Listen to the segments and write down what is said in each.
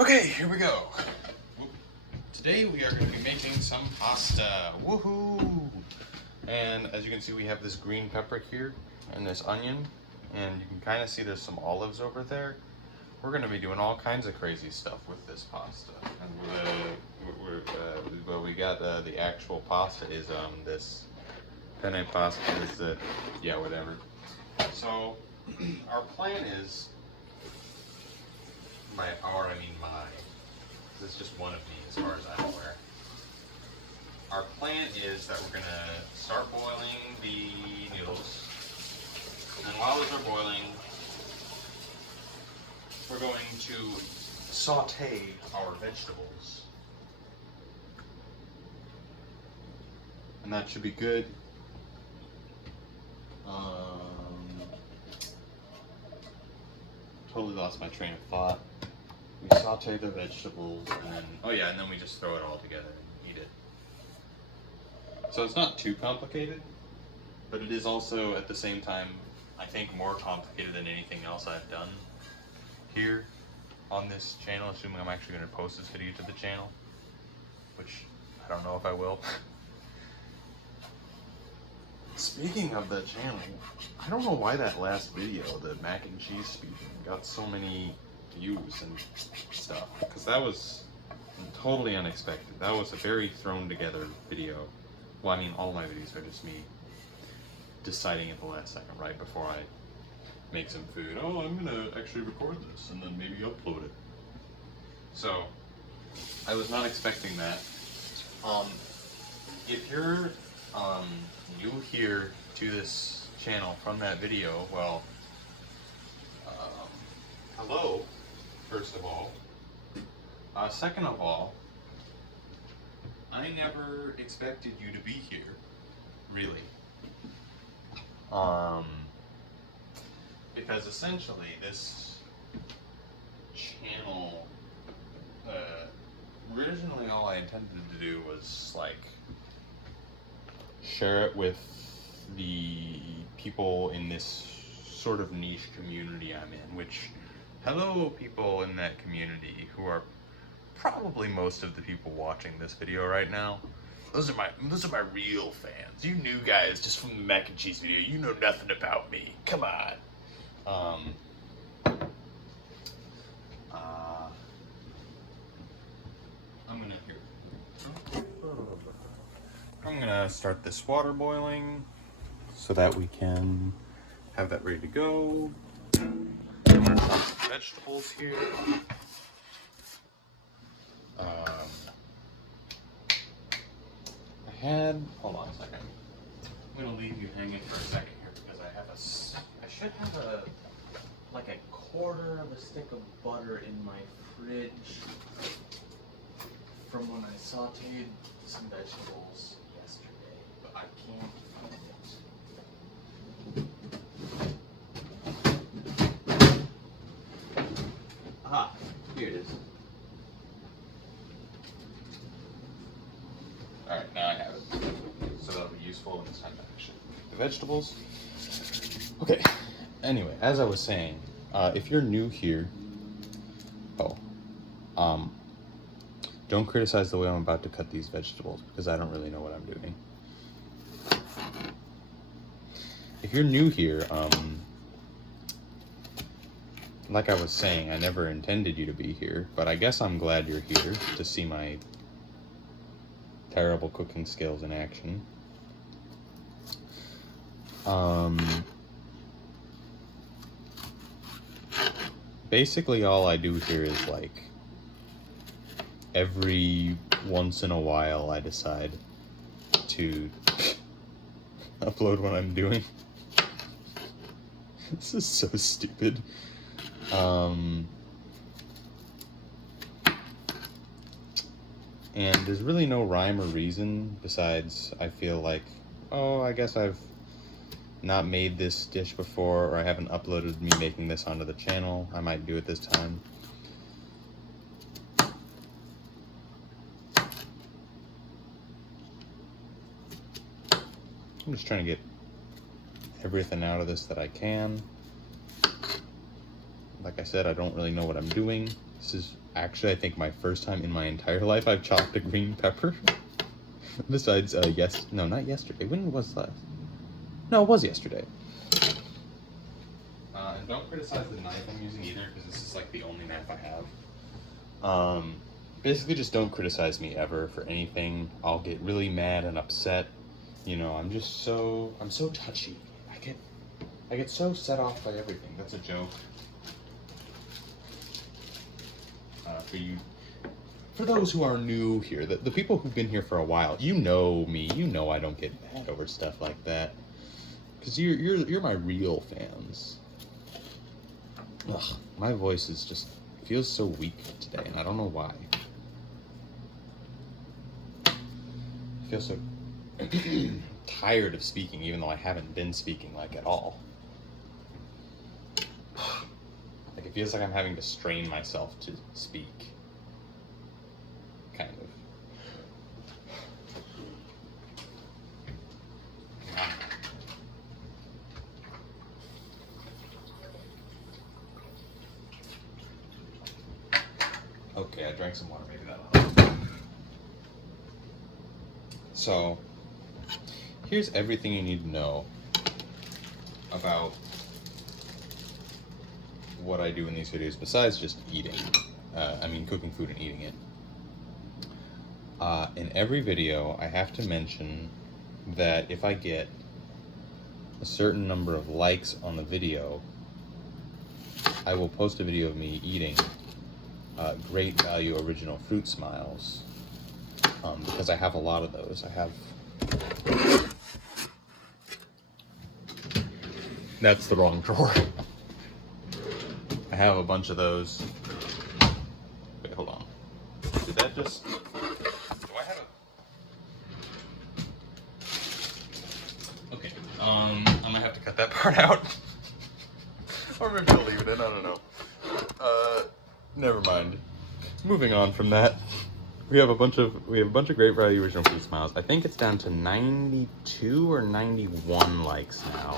Okay, here we go. Today we are going to be making some pasta. Woohoo! And as you can see, we have this green pepper here and this onion, and you can kind of see there's some olives over there. We're going to be doing all kinds of crazy stuff with this pasta. And what we got, the actual pasta is this penne pasta. Is the whatever. So our plan is. By our, I mean my. This is just one of me as far as I'm aware. Our plan is that we're going to start boiling the noodles. And while those are boiling, we're going to saute our vegetables. And that should be good. Totally lost my train of thought. We saute the vegetables and then, and then we just throw it all together and eat it. So it's not too complicated, but it is also at the same time, I think, more complicated than anything else I've done here on this channel, assuming I'm actually going to post this video to the channel, which I don't know if I will. Speaking of the channel, I don't know why that last video, the mac and cheese speaking, got so many views and stuff, because that was totally unexpected. That was a very thrown together video. Well, I mean, all my videos are just me deciding at the last second, right before I make some food. Oh, I'm gonna actually record this and then maybe upload it. So, I was not expecting that. If you're new here to this channel from that video, well, hello, first of all. Second of all, I never expected you to be here, really. Because essentially this channel, originally all I intended to do was like share it with the people in this sort of niche community I'm in, which, hello people in that community who are probably most of the people watching this video right now. Those are my real fans. You new guys just from the mac and cheese video, you know nothing about me. Come on. I'm gonna start this water boiling so that we can have that ready to go. I'm gonna put some vegetables here. Hold on a second. I'm gonna leave you hanging for a second here because I should have like a quarter of a stick of butter in my fridge from when I sauteed some vegetables yesterday, but I can't find it. Aha, here it is. Alright, now I have it. So that'll be useful in this time action. The vegetables. Okay, anyway, as I was saying, if you're new here, don't criticize the way I'm about to cut these vegetables because I don't really know what I'm doing. If you're new here, like I was saying, I never intended you to be here, but I guess I'm glad you're here to see my terrible cooking skills in action. Basically all I do here is like every once in a while I decide to upload what I'm doing. This is so stupid. And there's really no rhyme or reason besides I feel like, oh, I guess I've not made this dish before, or I haven't uploaded me making this onto the channel. I might do it this time. I'm just trying to get everything out of this that I can. Like I said, I don't really know what I'm doing. This is actually, I think, my first time in my entire life I've chopped a green pepper. Besides, no, not yesterday. When was last? No, it was yesterday. And don't criticize the knife I'm using either, because this is like the only knife I have. Basically, just don't criticize me ever for anything. I'll get really mad and upset. You know, I'm so touchy. I get so set off by everything. That's a joke. For those who are new here, the people who've been here for a while, you know me. You know I don't get mad over stuff like that, because you're my real fans. Ugh, my voice is just feels so weak today, and I don't know why. I feel so tired of speaking, even though I haven't been speaking like at all. Like, it feels like I'm having to strain myself to speak. Kind of. Okay, I drank some water, maybe that'll help. So, here's everything you need to know about what I do in these videos besides just eating. Cooking food and eating it. In every video, I have to mention that if I get a certain number of likes on the video, I will post a video of me eating Great Value Original Fruit Smiles, because I have a lot of those. That's the wrong drawer. I have a bunch of those. Wait, hold on. Did that just... Do I have a... Okay, I might have to cut that part out. Or maybe I'll leave it in, I don't know. Never mind. Moving on from that. We have a bunch of Great Value Original Fruit Smiles. I think it's down to 92 or 91 likes now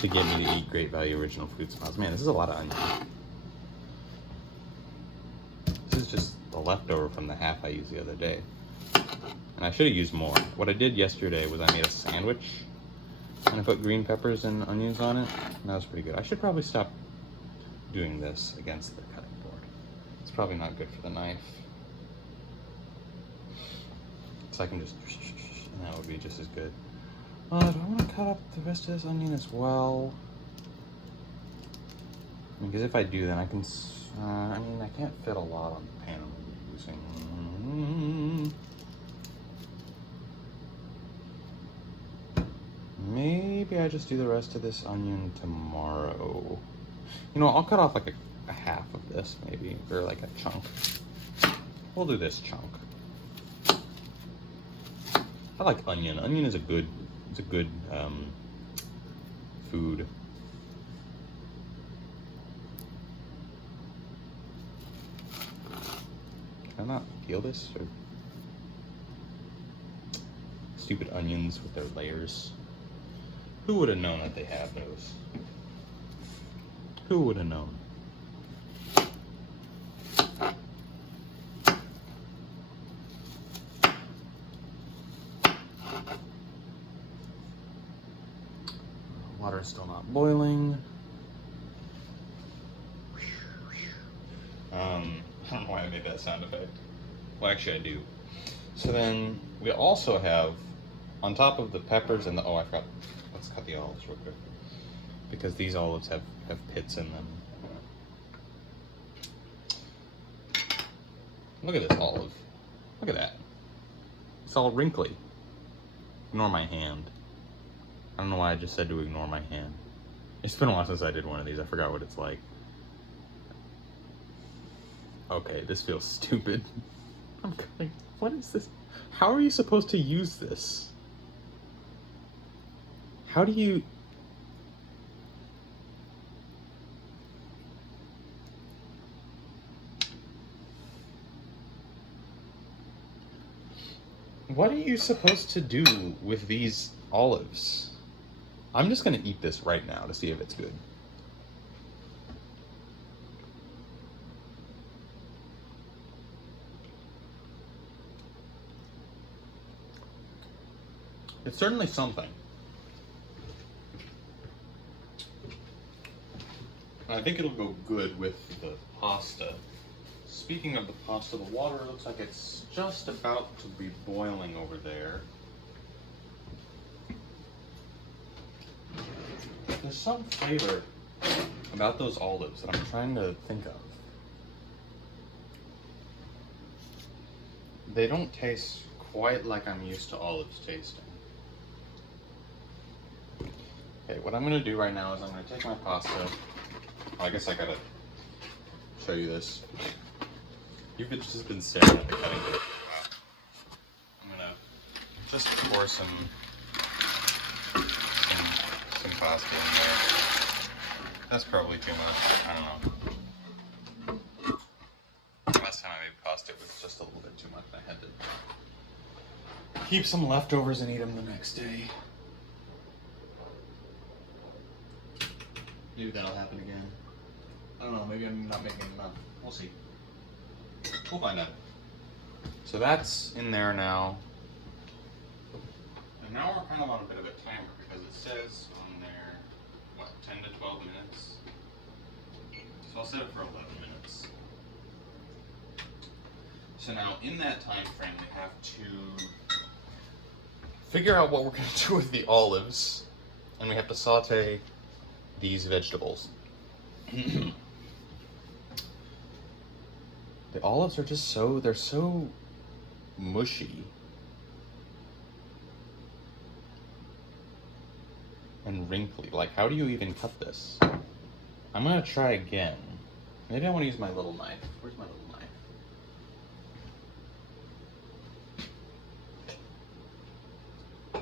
to get me to eat Great Value Original Fruit Smiles. Man, this is a lot of onion. This is just the leftover from the half I used the other day. And I should have used more. What I did yesterday was I made a sandwich and I put green peppers and onions on it. And that was pretty good. I should probably stop doing this against the cutting board. It's probably not good for the knife. So I can just, and that would be just as good. Do I want to cut up the rest of this onion as well? Because if I do, then I can, I can't fit a lot on the pan I'm using. Maybe I just do the rest of this onion tomorrow. You know, I'll cut off like a half of this, maybe, or like a chunk. We'll do this chunk. I like onion. Onion is a good food. Can I not peel this? Or... Stupid onions with their layers. Who would have known that they have those? Who would have known? Water is still not boiling. I don't know why I made that sound effect. Well, actually I do. So then we also have, on top of the peppers and the, oh, I forgot. Let's cut the olives real quick, because these olives have pits in them. Look at this olive. Look at that. It's all wrinkly. Ignore my hand. I don't know why I just said to ignore my hand. It's been a while since I did one of these. I forgot what it's like. Okay, this feels stupid. I'm going, what is this? How are you supposed to use this? How do you... What are you supposed to do with these olives? I'm just gonna eat this right now to see if it's good. It's certainly something. I think it'll go good with the pasta. Speaking of the pasta, the water looks like it's just about to be boiling over there. There's some flavor about those olives that I'm trying to think of. They don't taste quite like I'm used to olives tasting. Okay, what I'm gonna do right now is I'm gonna take my pasta. Oh, I guess I gotta show you this. You've just been staring at the cutting board. Wow. I'm gonna just pour some pasta in there. That's probably too much. I don't know. Last time I made pasta, it was just a little bit too much. I had to keep some leftovers and eat them the next day. Maybe that'll happen again. I don't know, maybe I'm not making enough. We'll see. We'll find out. So that's in there now. And now we're kind of on a bit of a timer because it says on there, what, 10 to 12 minutes? So I'll set it for 11 minutes. So now in that time frame, we have to figure out what we're going to do with the olives. And we have to saute these vegetables. The olives are just they're so mushy. And wrinkly. Like, how do you even cut this? I'm gonna try again. Maybe I want to use my little knife. Where's my little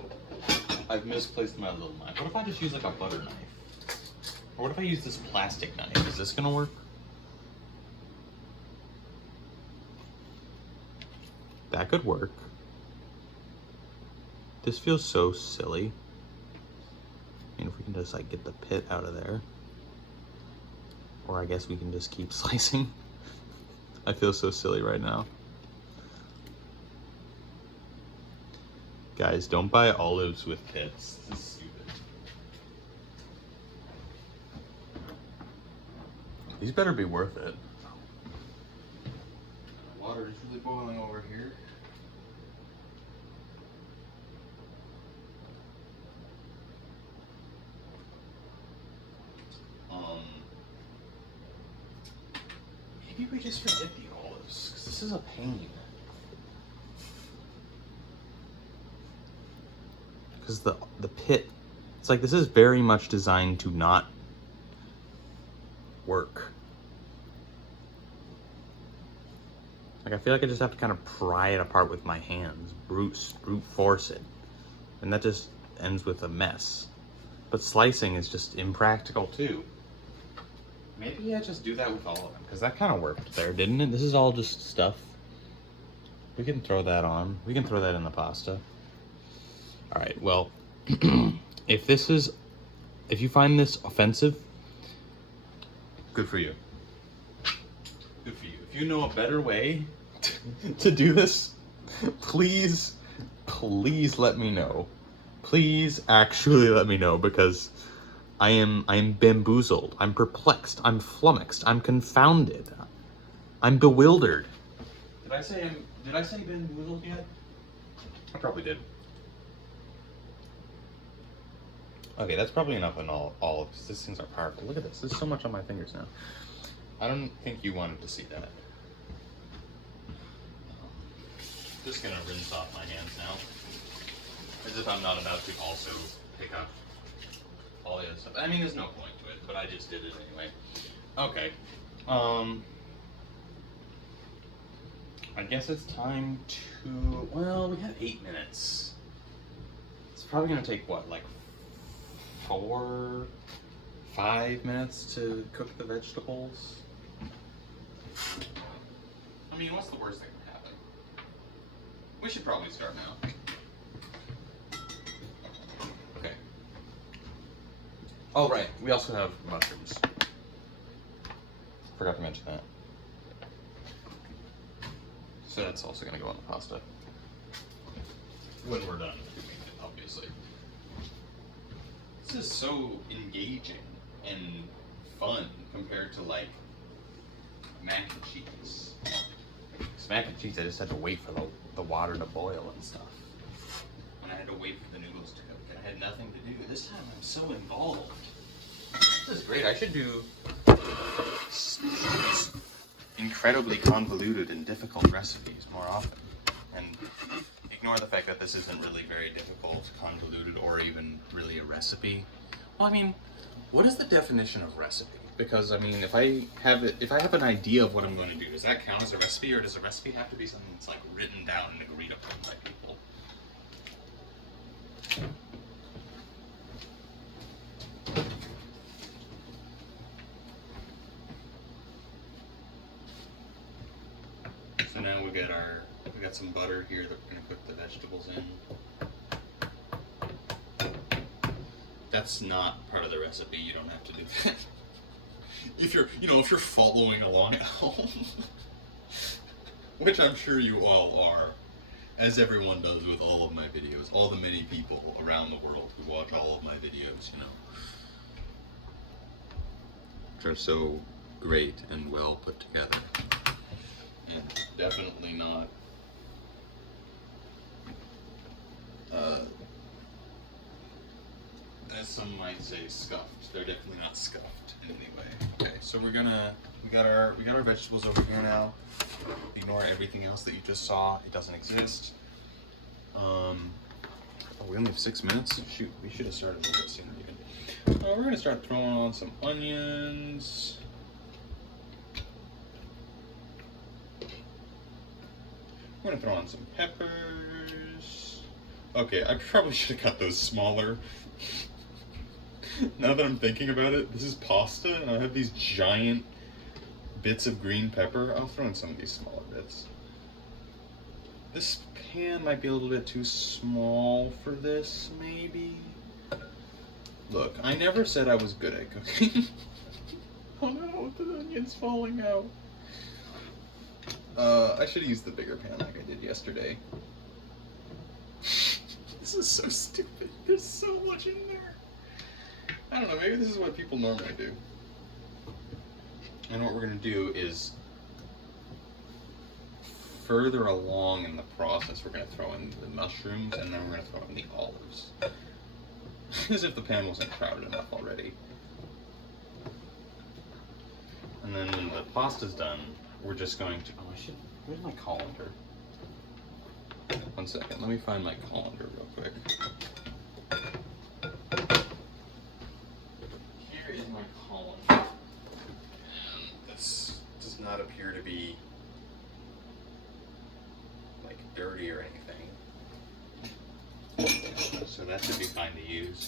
knife? I've misplaced my little knife. What if I just use like a butter knife? Or what if I use this plastic knife? Is this gonna work? That could work. This feels so silly. I mean, if we can just like get the pit out of there. Or I guess we can just keep slicing. I feel so silly right now. Guys, don't buy olives with pits. This is stupid. These better be worth it. The water is really boiling over here. Maybe we just forget the olives, because this is a pain. Because the pit, it's like this is very much designed to not work. Like I feel like I just have to kind of pry it apart with my hands, brute force it. And that just ends with a mess. But slicing is just impractical too. Maybe I just do that with all of them, because that kind of worked there, didn't it? This is all just stuff. We can throw that on. We can throw that in the pasta. All right, well, if you find this offensive, good for you. Good for you. If you know a better way to do this, please let me know. Please actually let me know, because I am bamboozled. I'm perplexed. I'm flummoxed. I'm confounded. I'm bewildered. Did I say bamboozled yet? I probably did. Okay, that's probably enough in all of this. These things are powerful. Look at this. There's so much on my fingers now. I don't think you wanted to see that. Just gonna rinse off my hands now. As if I'm not about to also pick up all the other stuff. I mean, there's no point to it, but I just did it anyway. Okay. I guess it's time to, well, we have 8 minutes. It's probably gonna take, what, like 4, 5 minutes to cook the vegetables? I mean, what's the worst that can happen? We should probably start now. Okay. Oh, right. We also have mushrooms. Forgot to mention that. So that's also going to go on the pasta. When we're done doing it, obviously. obviously. This is so engaging and fun compared to like mac and cheese. Because mac and cheese, I just had to wait for the water to boil and stuff. And I had to wait for the noodles to cook, and I had nothing to do. This time I'm so involved. This is great. I should do these incredibly convoluted and difficult recipes more often. And ignore the fact that this isn't really very difficult, convoluted, or even really a recipe. Well, I mean, what is the definition of recipe? Because I mean, if I have an idea of what I'm going to do, does that count as a recipe, or does a recipe have to be something that's like written down and agreed upon by people? So now we got some butter here that we're gonna cook the vegetables in. That's not part of the recipe. You don't have to do that. If you're following along at home, which I'm sure you all are, as everyone does with all of my videos, all the many people around the world who watch all of my videos, which are so great and well put together, and definitely not as some might say, scuffed. They're definitely not scuffed in any way. Okay, so we got our vegetables over here now. Ignore everything else that you just saw. It doesn't exist. Oh, we only have 6 minutes? Shoot, we should have started a little bit sooner even. We're gonna start throwing on some onions. We're gonna throw on some peppers. Okay, I probably should have cut those smaller. Now that I'm thinking about it, this is pasta, and I have these giant bits of green pepper. I'll throw in some of these smaller bits. This pan might be a little bit too small for this, maybe. Look, I never said I was good at cooking. Oh no, the onion's falling out. I should have used the bigger pan like I did yesterday. This is so stupid. There's so much in there. I don't know, maybe this is what people normally do. And what we're going to do is, further along in the process, we're going to throw in the mushrooms, and then we're going to throw in the olives. As if the pan wasn't crowded enough already. And then when the pasta's done, we're just going to... Where's my colander? 1 second, let me find my colander real quick. Here is my colander. This does not appear to be like dirty or anything. So that should be fine to use.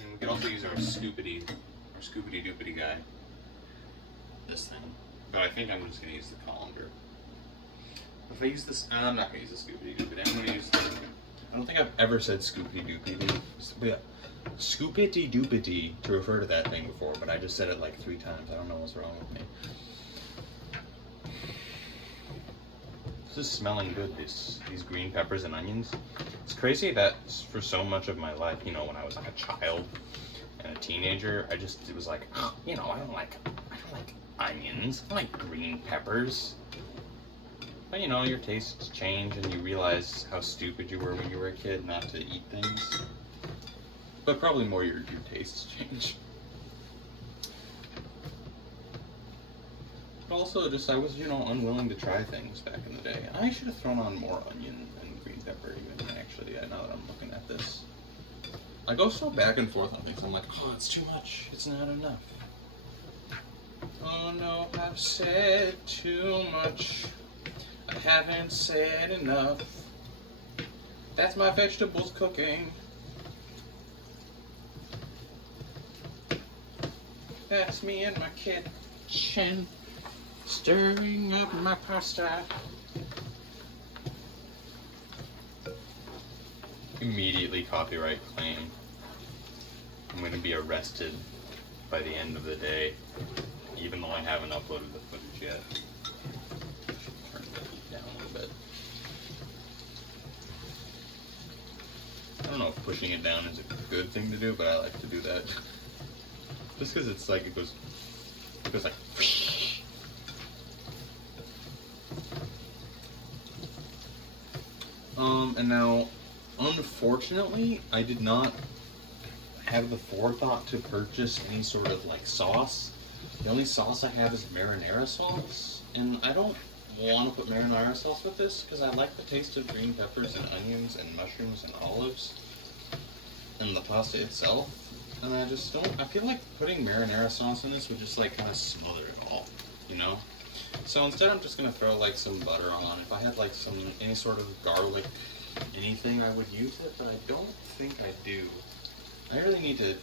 And we can also use our Scoopity Doopity guy. This thing. But I think I'm just going to use the colander. If I use this, I'm not going to use the Scoopity Doopity. I'm going to use the... I don't think I've ever said Scoopity Doopity. But yeah, Scoopity Doopity to refer to that thing before, but I just said it like 3 times. I don't know what's wrong with me. This is smelling good, these green peppers and onions. It's crazy that for so much of my life, when I was like a child and a teenager, it was like, I don't like onions. I like green peppers. But your tastes change and you realize how stupid you were when you were a kid not to eat things. But probably more your tastes change. But also just I was, unwilling to try things back in the day. I should have thrown on more onion and green pepper even actually, now that I'm looking at this. I go so back and forth on things. I'm like, oh, it's too much. It's not enough. Oh no, I've said too much. I haven't said enough. That's my vegetables cooking. That's me in my kitchen, stirring up my pasta. Immediately copyright claim. I'm going to be arrested by the end of the day, even though I haven't uploaded the footage yet. Turn the heat down a little bit. don't know if pushing it down is a good thing to do, but I like to do that. Just because it's like, it goes like... And now, unfortunately, I did not have the forethought to purchase any sort of like sauce. The only sauce I have is marinara sauce, and I don't want to put marinara sauce with this because I like the taste of green peppers and onions and mushrooms and olives and the pasta itself, and I just don't, I feel like putting marinara sauce in this would just like kind of smother it all, you know? So instead I'm just gonna throw like some butter on. If I had like any sort of garlic anything, I would use it, but I don't think I do. I really need to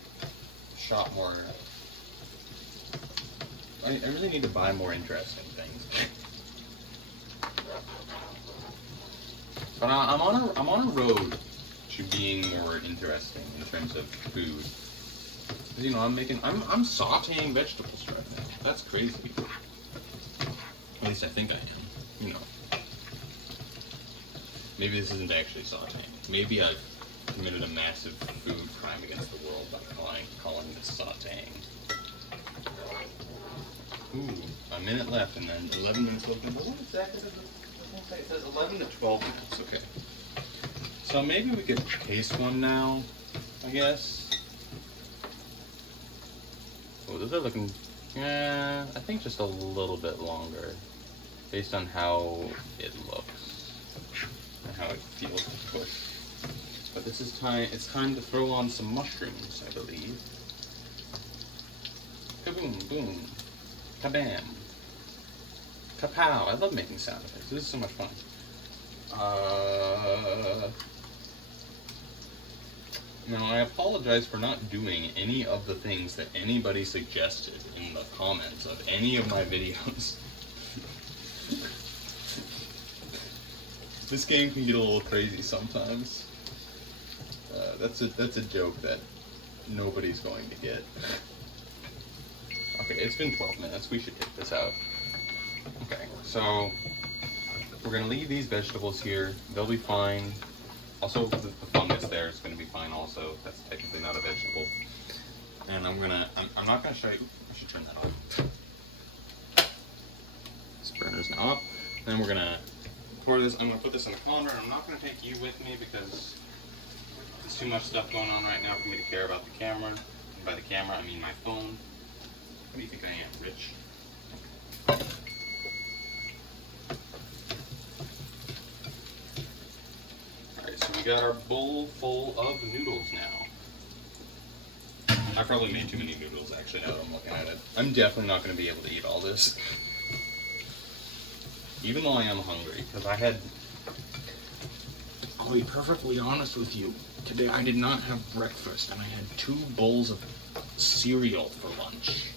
shop more. I really need to buy more interesting things. But I'm on a road to being more interesting in terms of food. 'Cause, you know, I'm sautéing vegetables right now. That's crazy. At least I think I am. You know. Maybe this isn't actually sautéing. Maybe I've committed a massive food crime against the world by calling this sautéing. Ooh, a minute left and then 11 minutes left. What exactly does it say? It says 11 to 12 minutes. Okay. So maybe we could taste one now, I guess. Oh, those are looking, I think just a little bit longer, based on how it looks and how it feels to push. But this is time. It's time to throw on some mushrooms, I believe. Kaboom, boom, kabam, kapow. I love making sound effects. This is so much fun. Now, I apologize for not doing any of the things that anybody suggested in the comments of any of my videos. This game can get a little crazy sometimes. That's a joke that nobody's going to get. Okay, it's been 12 minutes. We should get this out. Okay, so we're gonna leave these vegetables here. They'll be fine. Also, the fungus there is going to be fine also. That's technically not a vegetable. And I'm not going to show you. I should turn that off. This burner's now up. Then we're going to pour this. I'm going to put this in the colander. I'm not going to take you with me because there's too much stuff going on right now for me to care about the camera. And by the camera, I mean my phone. What do you think I am, Rich? So we got our bowl full of noodles now. I probably made too many noodles actually now that I'm looking at it. I'm definitely not going to be able to eat all this. Even though I am hungry, because I'll be perfectly honest with you. Today I did not have breakfast and I had 2 bowls of cereal for lunch.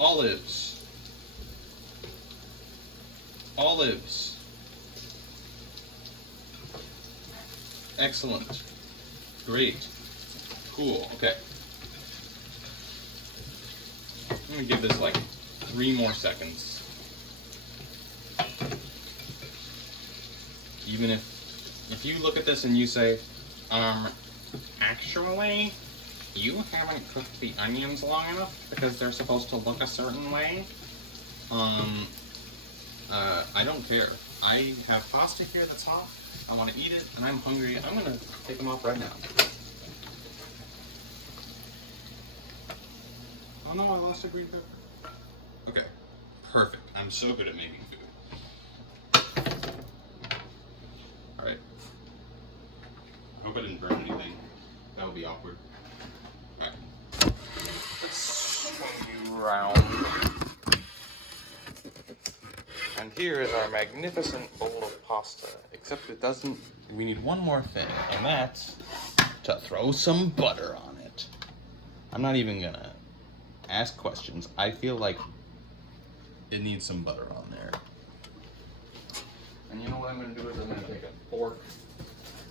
Olives. Olives. Excellent. Great. Cool. Okay. I'm gonna give this like 3 more seconds. Even if you look at this and you say, actually, you haven't cooked the onions long enough because they're supposed to look a certain way. I don't care. I have pasta here that's hot. I want to eat it, and I'm hungry. I'm going to take them off right now. Oh no, I lost a green pepper. Okay, perfect. I'm so good at making food. Alright. I hope I didn't burn anything. That would be awkward. Alright. Let's swing you around. And here is our magnificent bowl of pasta. Except it doesn't, we need one more thing, and that's to throw some butter on it. I'm not even gonna ask questions. I feel like it needs some butter on there. And you know what I'm gonna do is I'm gonna take a fork.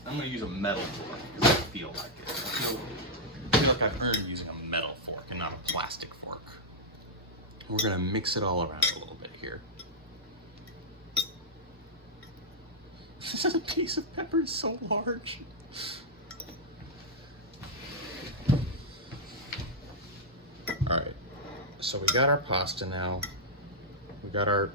I'm gonna use a metal fork because I feel like it. I feel like I've earned using a metal fork and not a plastic fork. We're gonna mix it all around a little bit here. This piece of pepper is so large. All right, so we got our pasta now. We got our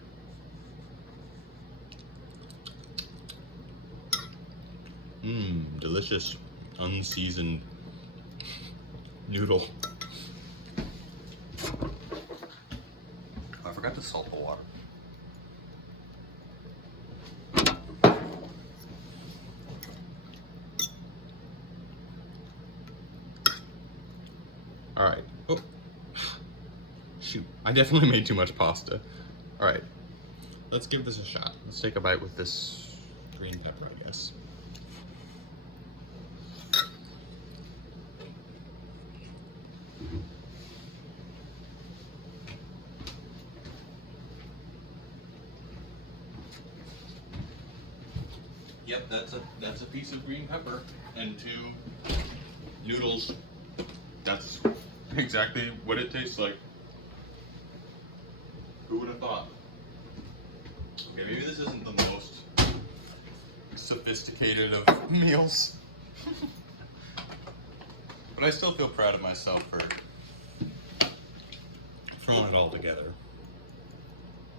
delicious unseasoned noodle. Oh, I forgot to salt the water. All right. Oh, shoot. I definitely made too much pasta. All right. Let's give this a shot. Let's take a bite with this green pepper, I guess. Yep, that's a piece of green pepper and 2 noodles. That's exactly what it tastes like. Who would have thought? Okay, maybe this isn't the most sophisticated of meals, but I still feel proud of myself for throwing it all together.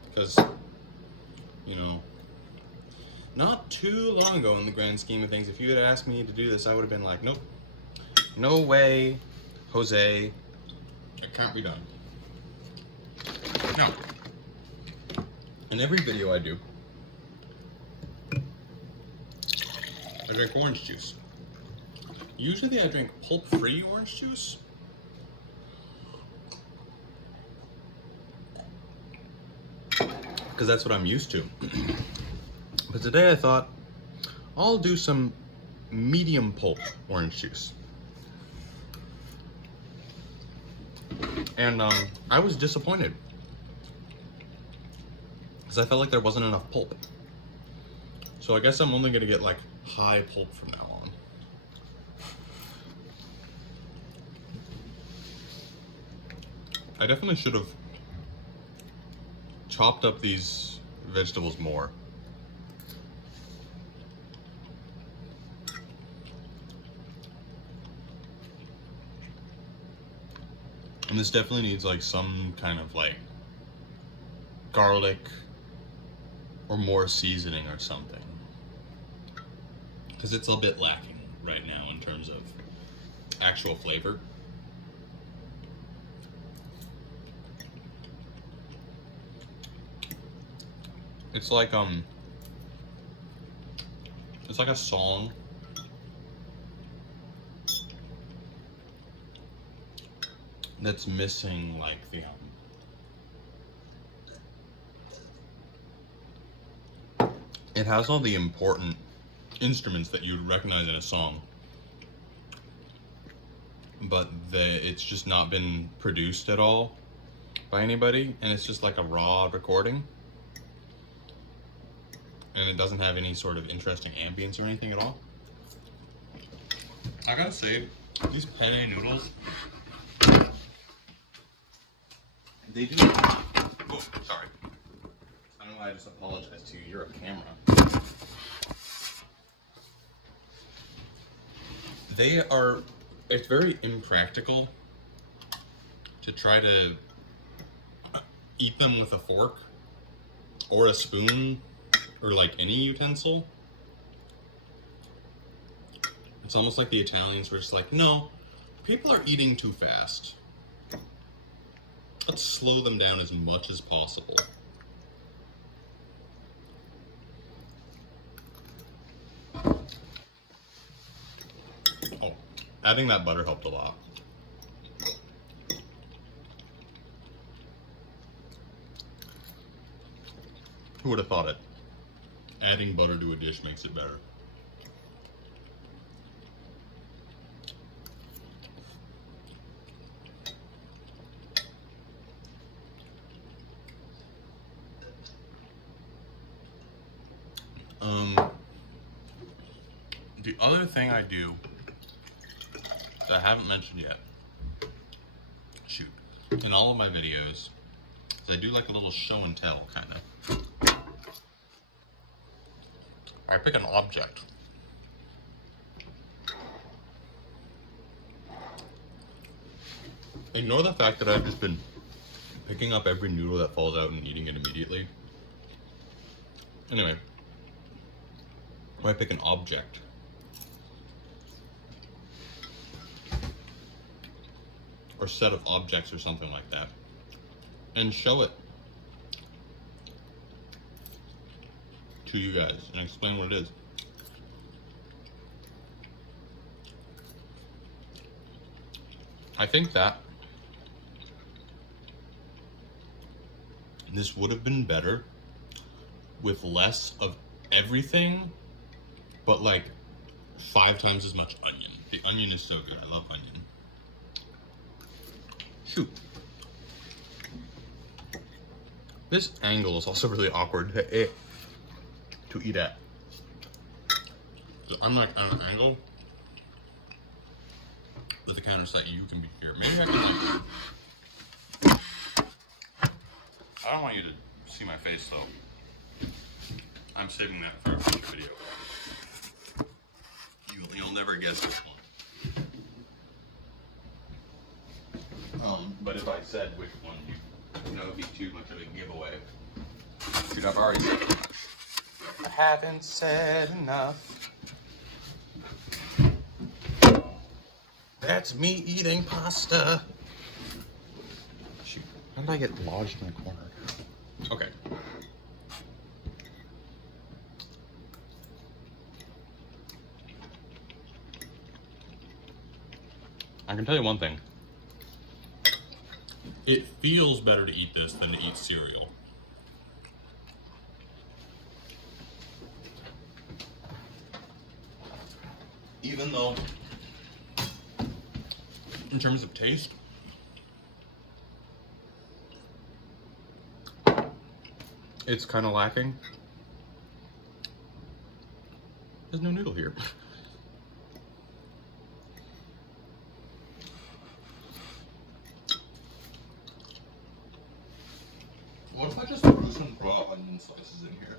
Because, you know, not too long ago in the grand scheme of things, if you had asked me to do this, I would have been like, nope, no way, Jose, it can't be done. No. In every video I do, I drink orange juice. Usually I drink pulp-free orange juice. Because that's what I'm used to. But today I thought, I'll do some medium pulp orange juice. And I was disappointed. Because I felt like there wasn't enough pulp. So I guess I'm only going to get like high pulp from now on. I definitely should have chopped up these vegetables more. And this definitely needs like some kind of like garlic or more seasoning or something. Because it's a bit lacking right now in terms of actual flavor. It's like a song that's missing like the it has all the important instruments that you'd recognize in a song, but it's just not been produced at all by anybody, and it's just like a raw recording, and it doesn't have any sort of interesting ambience or anything at all. I gotta say, these penne noodles, they do. Oh, sorry. I don't know why I just apologized to you. You're a camera. It's very impractical to try to eat them with a fork or a spoon or like any utensil. It's almost like the Italians were just like, no, people are eating too fast. Let's slow them down as much as possible. Oh, adding that butter helped a lot. Who would have thought it? Adding butter to a dish makes it better. The other thing I do that I haven't mentioned yet, shoot, in all of my videos, is I do like a little show and tell, kind of. I pick an object, Ignore the fact that I've just been picking up every noodle that falls out and eating it immediately. Anyway, why pick an object? Or set of objects or something like that, and show it to you guys and explain what it is. I think that this would have been better with less of everything, but like 5 times as much onion. The onion is so good. I love onion. Shoot. This angle is also really awkward to eat at. So I'm like on an angle with the counter so that you can be here. Maybe I can like... I don't want you to see my face though. I'm saving that for a future video. You'll never guess this one. But if I said which one, you know, it'd be too much of a giveaway. Shoot, I've already said too much. I haven't said enough. That's me eating pasta. Shoot, how did I get lodged in the corner? Okay. I can tell you one thing. It feels better to eat this than to eat cereal. Even though, in terms of taste, it's kind of lacking. There's no noodle here. What if I just threw some raw onion slices in here?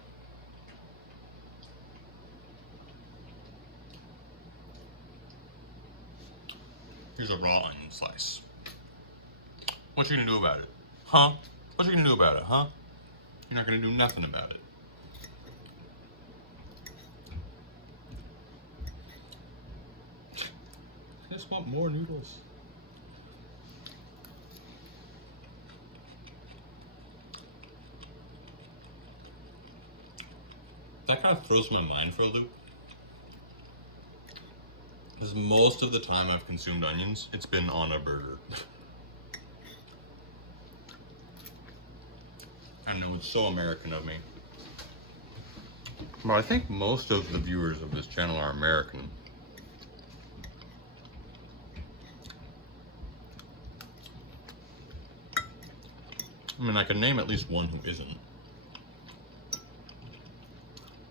Here's a raw onion slice. What you gonna do about it? Huh? What you gonna do about it, huh? You're not gonna do nothing about it. I just want more noodles. That kind of throws my mind for a loop. Because most of the time I've consumed onions, it's been on a burger. I know, it's so American of me. But I think most of the viewers of this channel are American. I mean, I can name at least one who isn't.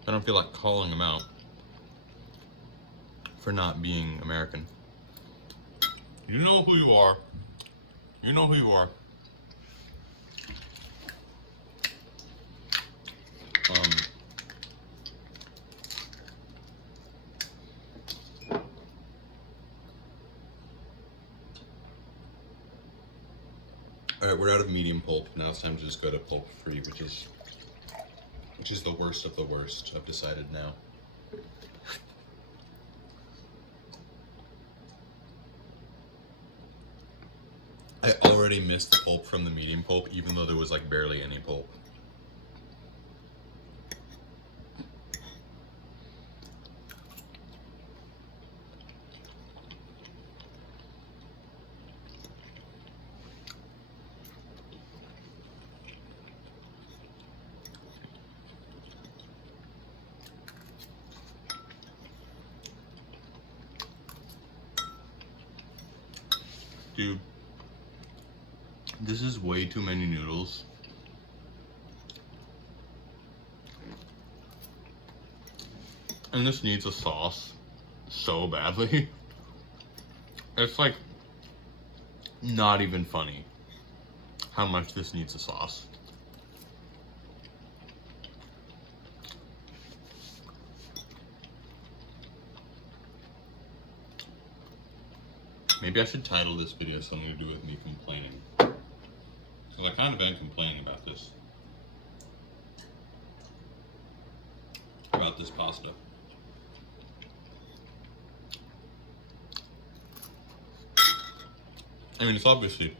I don't feel like calling them out for not being American. You know who you are. You know who you are. Alright, we're out of medium pulp. Now it's time to just go to pulp free, which is the worst of the worst, I've decided now. I already missed the pulp from the medium pulp, even though there was like barely any pulp. Dude, this is way too many noodles. And this needs a sauce so badly. It's like not even funny how much this needs a sauce. Maybe I should title this video something to do with me complaining. Because I kind of am complaining about this. About this pasta. I mean, it's obviously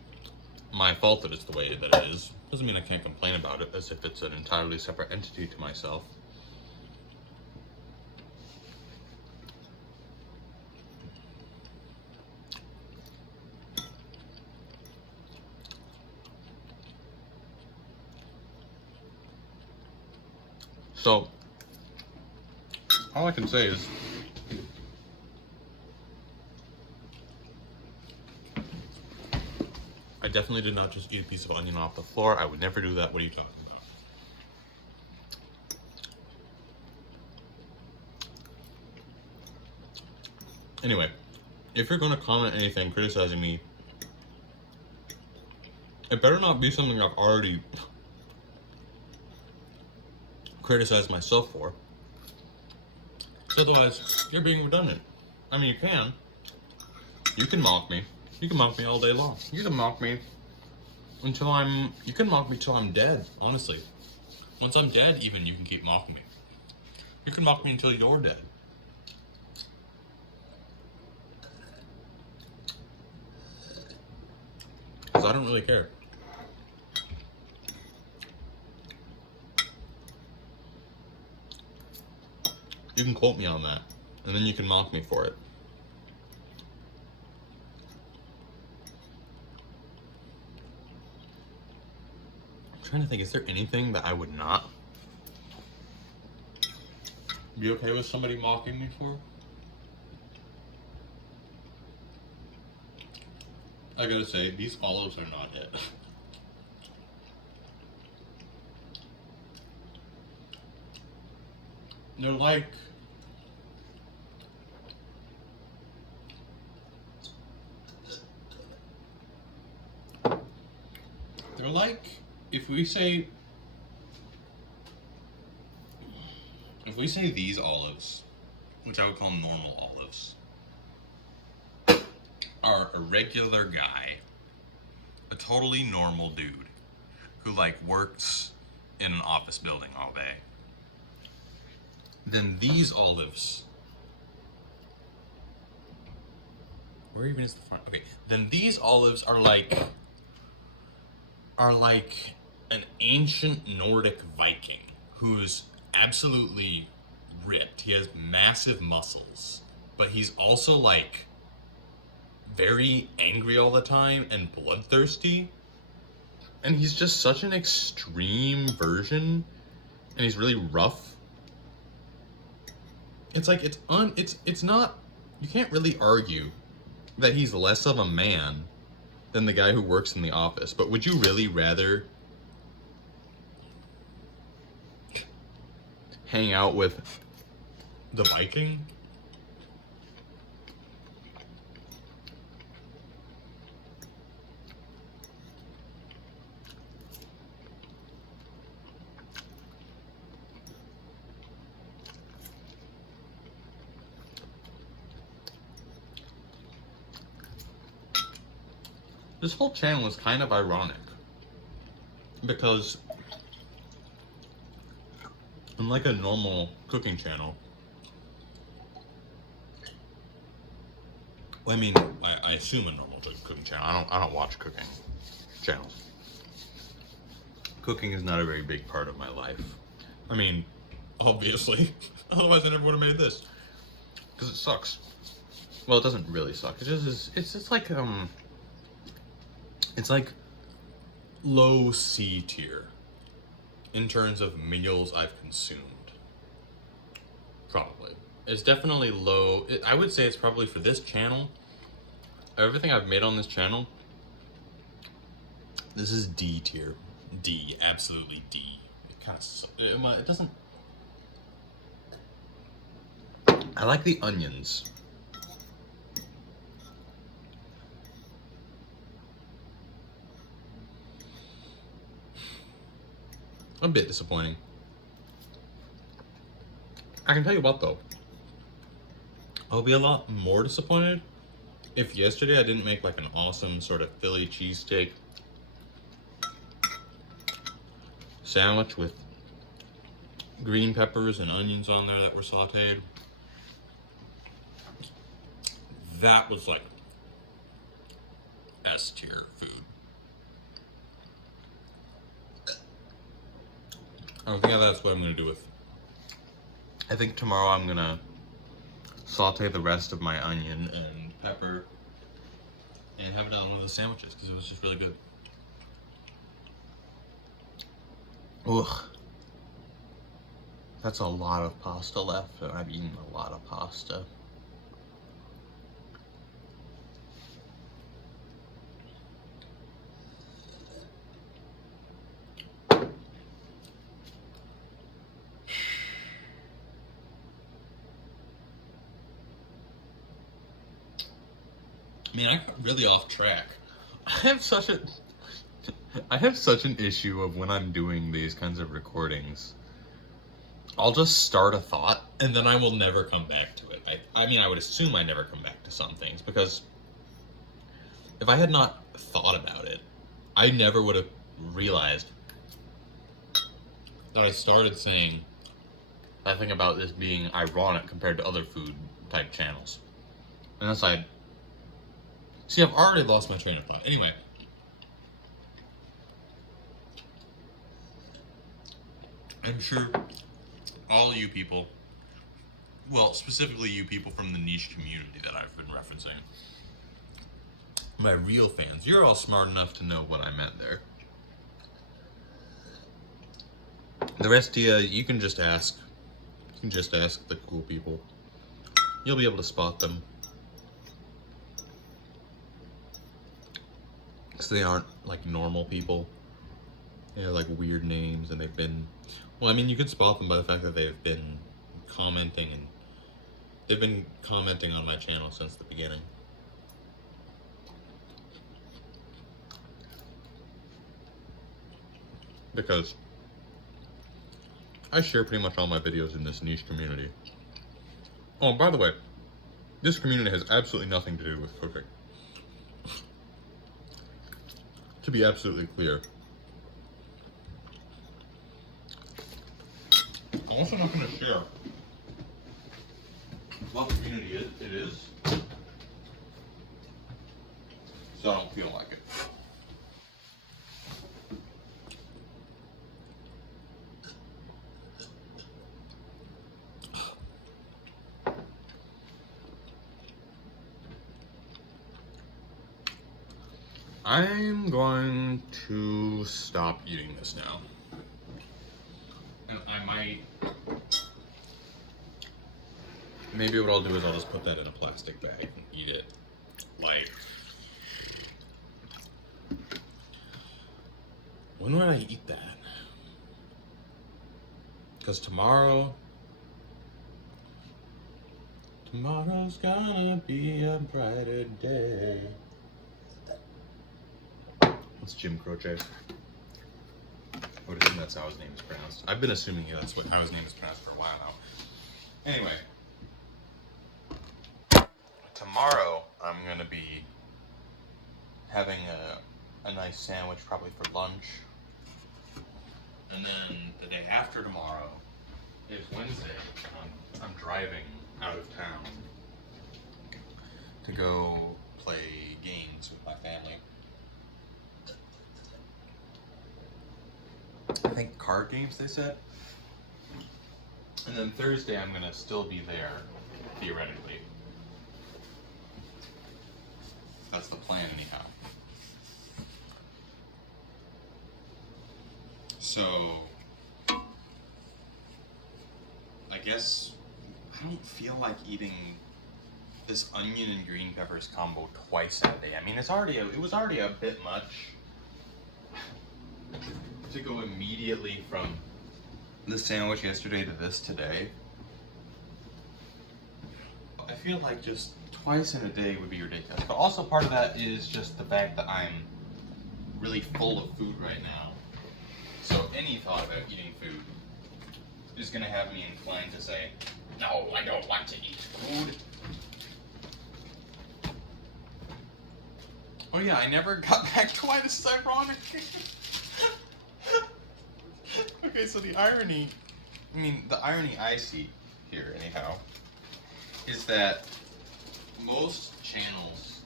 my fault that it's the way that it is. Doesn't mean I can't complain about it as if it's an entirely separate entity to myself. So, all I can say is, I definitely did not just eat a piece of onion off the floor. I would never do that. What are you talking about? Anyway, if you're going to comment anything criticizing me, it better not be something I've already criticized myself for. Because otherwise, you're being redundant. I mean, you can mock me. You can mock me all day long. You can mock me you can mock me till I'm dead, honestly. Once I'm dead, even, you can keep mocking me. You can mock me until you're dead. Because I don't really care. You can quote me on that, and then you can mock me for it. I'm trying to think, is there anything that I would not be okay with somebody mocking me for? I gotta say, these olives are not it. They're like... They're like, if we say these olives, which I would call normal olives, are a regular guy, a totally normal dude, who like works in an office building all day, then these olives, where even is the front? Okay, then these olives are like an ancient Nordic Viking who's absolutely ripped. He has massive muscles, but he's also like very angry all the time and bloodthirsty. And he's just such an extreme version, and he's really rough. It's like it's not, you can't really argue that he's less of a man than the guy who works in the office. But would you really rather hang out with the Viking? This whole channel is kind of ironic because unlike a normal cooking channel, well, I mean, I assume a normal cooking channel. I don't watch cooking channels. Cooking is not a very big part of my life. I mean, obviously, otherwise I never would have made this. Because it sucks. Well, it doesn't really suck. It's just like it's like low C tier in terms of meals I've consumed. Probably. It's definitely low. I would say it's probably for this channel. Everything I've made on this channel, this is D tier. D, absolutely D. It kind of, it doesn't. I like the onions. A bit disappointing. I can tell you what though, I'll be a lot more disappointed if yesterday I didn't make like an awesome sort of Philly cheesesteak sandwich with green peppers and onions on there that were sauteed, that was like S tier food. I think that's what I'm gonna do with. I think tomorrow I'm gonna saute the rest of my onion and pepper and have it on one of the sandwiches because it was just really good. Ugh. That's a lot of pasta left, and I've eaten a lot of pasta. I mean, I got really off track. I have such an issue of when I'm doing these kinds of recordings. I'll just start a thought and then I will never come back to it. I mean, I would assume I never come back to some things because if I had not thought about it, I never would have realized that I started saying that thing about this being ironic compared to other food type channels. Unless I... See, I've already lost my train of thought. Anyway. I'm sure all you people, well, specifically you people from the niche community that I've been referencing, my real fans, you're all smart enough to know what I meant there. The rest of you can just ask. You can just ask the cool people. You'll be able to spot them. Because they aren't like normal people. They have like weird names and they've been... Well, I mean, you can spot them by the fact that they've been commenting and they've been commenting on my channel since the beginning. Because I share pretty much all my videos in this niche community. Oh, and by the way, this community has absolutely nothing to do with cooking. To be absolutely clear. I'm also not going to share what community it is, so I don't feel like it. I'm going to stop eating this now. And I might... Maybe what I'll do is I'll just put that in a plastic bag and eat it. Like... When would I eat that? Because tomorrow's gonna be a brighter day. It's Jim Croce. I would assume that's how his name is pronounced. I've been assuming that's how his name is pronounced for a while now. Anyway. Tomorrow, I'm going to be having a nice sandwich probably for lunch. And then the day after tomorrow is Wednesday. I'm driving out of town to go play games with my family. I think card games, they said. And then Thursday, I'm gonna still be there, theoretically. That's the plan, anyhow. So, I guess I don't feel like eating this onion and green peppers combo twice a day. I mean, it was already a bit much to go immediately from the sandwich yesterday to this today. I feel like just twice in a day would be ridiculous. But also part of that is just the fact that I'm really full of food right now. So any thought about eating food is going to have me inclined to say, no, I don't want to eat food. Oh yeah, I never got back to why this is ironic. Okay, so the irony I see here, anyhow, is that most channels,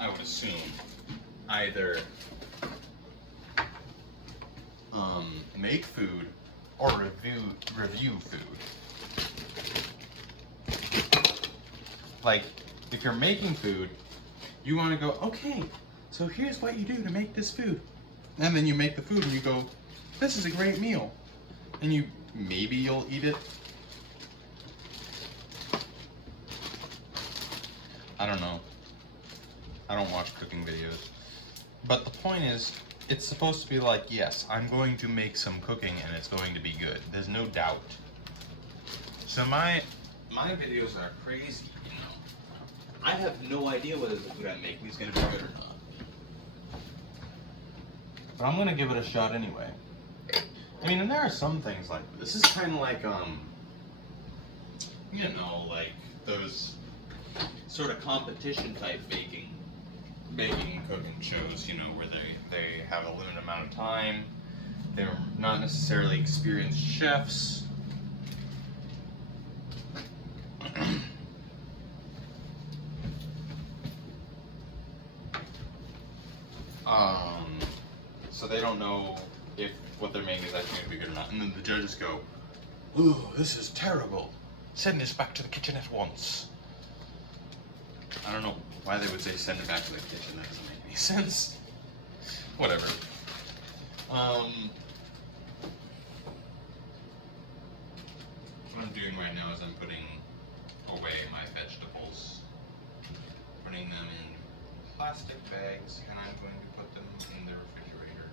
I would assume, either make food or review food. Like, if you're making food, you want to go, okay, so here's what you do to make this food. And then you make the food and you go, this is a great meal. And maybe you'll eat it. I don't know. I don't watch cooking videos. But the point is, it's supposed to be like, yes, I'm going to make some cooking and it's going to be good. There's no doubt. So my videos are crazy, you know. I have no idea whether the food I'm making is going to be good or not. But I'm going to give it a shot anyway. I mean, and there are some things like, this is kind of like, you know, like those sort of competition type baking and cooking shows, you know, where they have a limited amount of time. They're not necessarily experienced chefs. So they don't know if what they're making is actually going to be good or not. And then the judges go, ooh, this is terrible. Send this back to the kitchen at once. I don't know why they would say send it back to the kitchen. That doesn't make any sense. Whatever. What I'm doing right now is I'm putting away my vegetables. Putting them in plastic bags, and I'm going to put them in the refrigerator.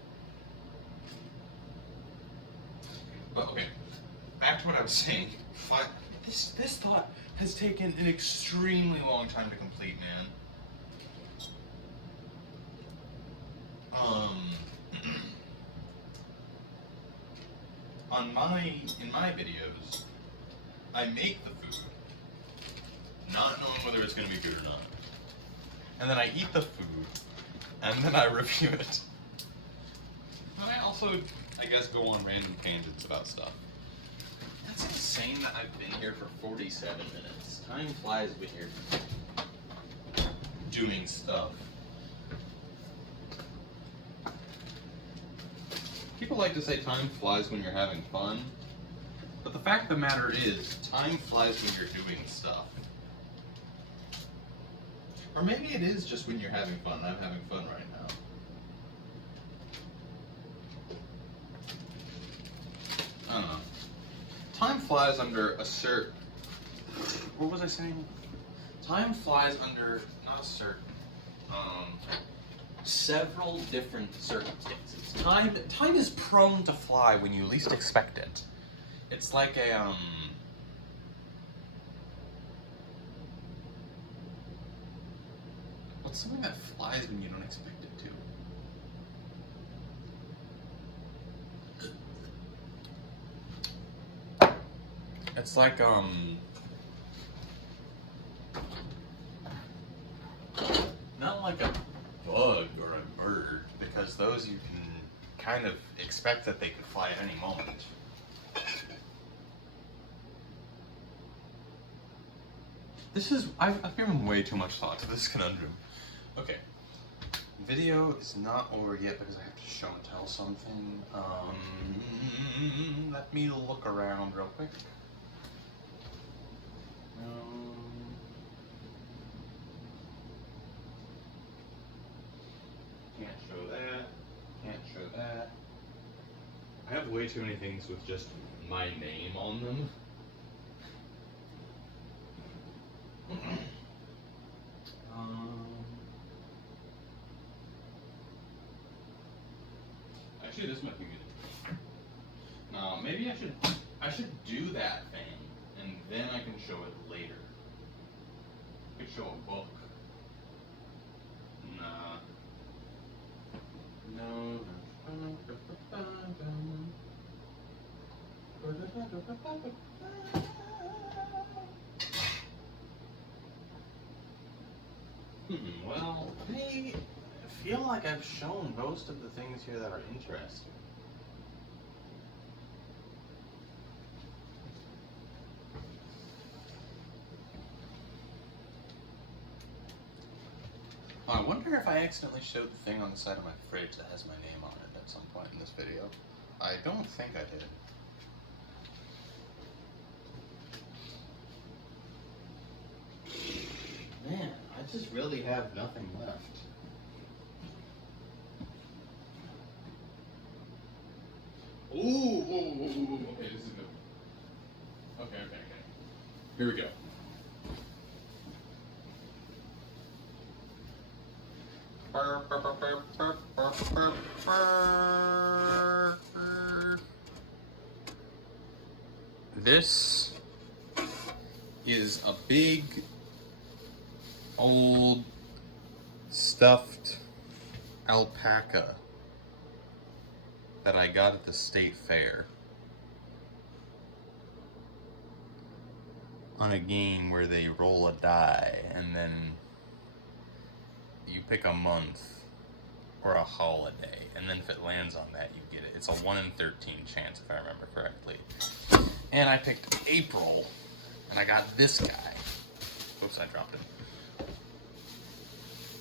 But okay, back to what I was saying. This thought has taken an extremely long time to complete, man. In my videos, I make the food, not knowing whether it's going to be good or not. And then I eat the food, and then I review it. And I also, I guess, go on random tangents about stuff. That's insane that I've been here for 47 minutes. Time flies when you're doing stuff. People like to say time flies when you're having fun, but the fact of the matter is, time flies when you're doing stuff. Or maybe it is just when you're having fun. I'm having fun right now. I don't know. Time flies under a what was I saying? Time flies under, not a certain, several different circumstances. Time is prone to fly when you least expect it. It's like a, what's something that flies when you don't expect it to? It's like, not like a bug or a bird, because those you can kind of expect that they could fly at any moment. I've given way too much thought to this conundrum. Okay. Video is not over yet because I have to show and tell something. Let me look around real quick. Can't show that. Can't show that. I have way too many things with just my name on them. Actually, this might be good. No, maybe I should do that thing, and then I can show it later. I could show a book. Nah. No. Well, I feel like I've shown most of the things here that are interesting. I wonder if I accidentally showed the thing on the side of my fridge that has my name on it at some point in this video. I don't think I did. Man, I just really have nothing left. Ooh, okay, this is good. Okay. Here we go. This is a big, old, stuffed alpaca that I got at the state fair on a game where they roll a die and then you pick a month or a holiday, and then if it lands on that, you get it. It's a 1 in 13 chance, if I remember correctly. And I picked April, and I got this guy. Oops, I dropped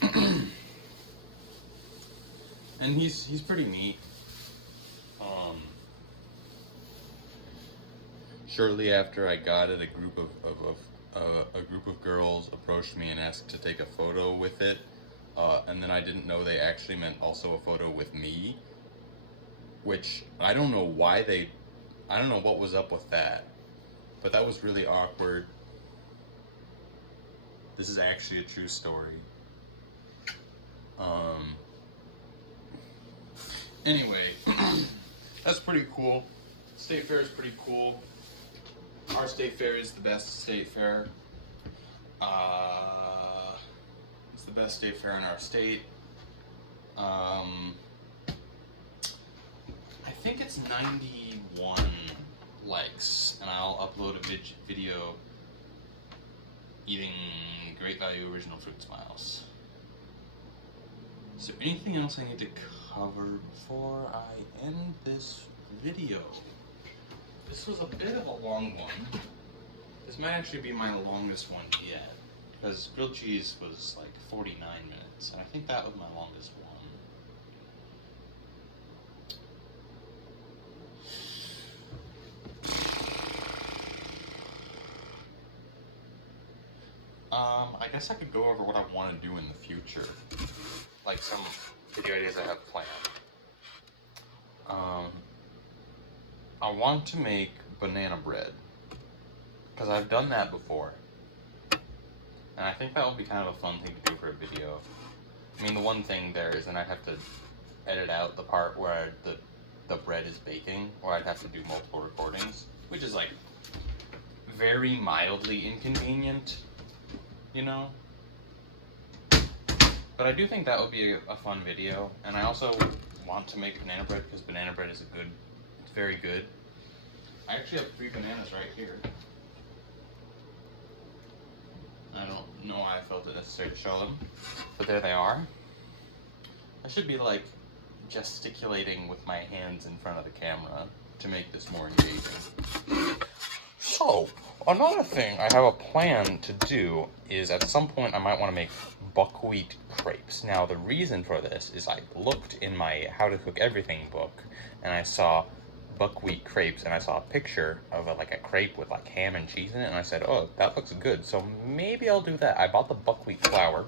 him. And he's pretty neat. Shortly after I got it, a group of girls approached me and asked to take a photo with it. And then I didn't know they actually meant also a photo with me, which I don't know why I don't know what was up with that, but that was really awkward. This is actually a true story. Anyway, that's pretty cool. State fair is pretty cool. Our state fair is the best state fair. It's the best state fair in our state. I think it's 91 likes, and I'll upload a video eating Great Value Original Fruit Smiles. Is there anything else I need to cover before I end this video? This was a bit of a long one. This might actually be my longest one yet, because grilled cheese was like 49 minutes, and I think that was my longest one. I guess I could go over what I want to do in the future, like some video ideas I have planned. I want to make banana bread, because I've done that before, and I think that would be kind of a fun thing to do for a video. I mean, the one thing there is then I'd have to edit out the part where the bread is baking, or I'd have to do multiple recordings, which is like very mildly inconvenient, you know? But I do think that would be a fun video, and I also want to make banana bread because banana bread is it's very good. I actually have 3 bananas right here. I don't know why I felt it necessary to show them, but there they are. I should be like gesticulating with my hands in front of the camera to make this more engaging. So, another thing I have a plan to do is at some point I might want to make buckwheat crepes. Now, the reason for this is I looked in my How to Cook Everything book and I saw buckwheat crepes, and I saw a picture of a crepe with like ham and cheese in it, and I said, oh, that looks good, so maybe I'll do that. I bought the buckwheat flour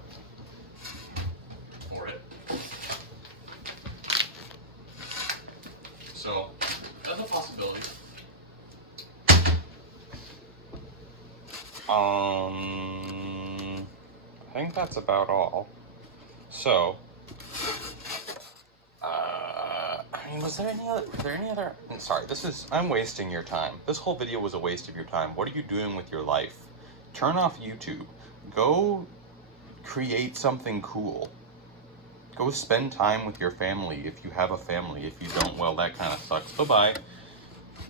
for it, so that's a possibility. I think that's about all. So I mean, was there any other, sorry, I'm wasting your time. This whole video was a waste of your time. What are you doing with your life? Turn off YouTube. Go create something cool. Go spend time with your family if you have a family. If you don't, well, that kind of sucks. Bye-bye.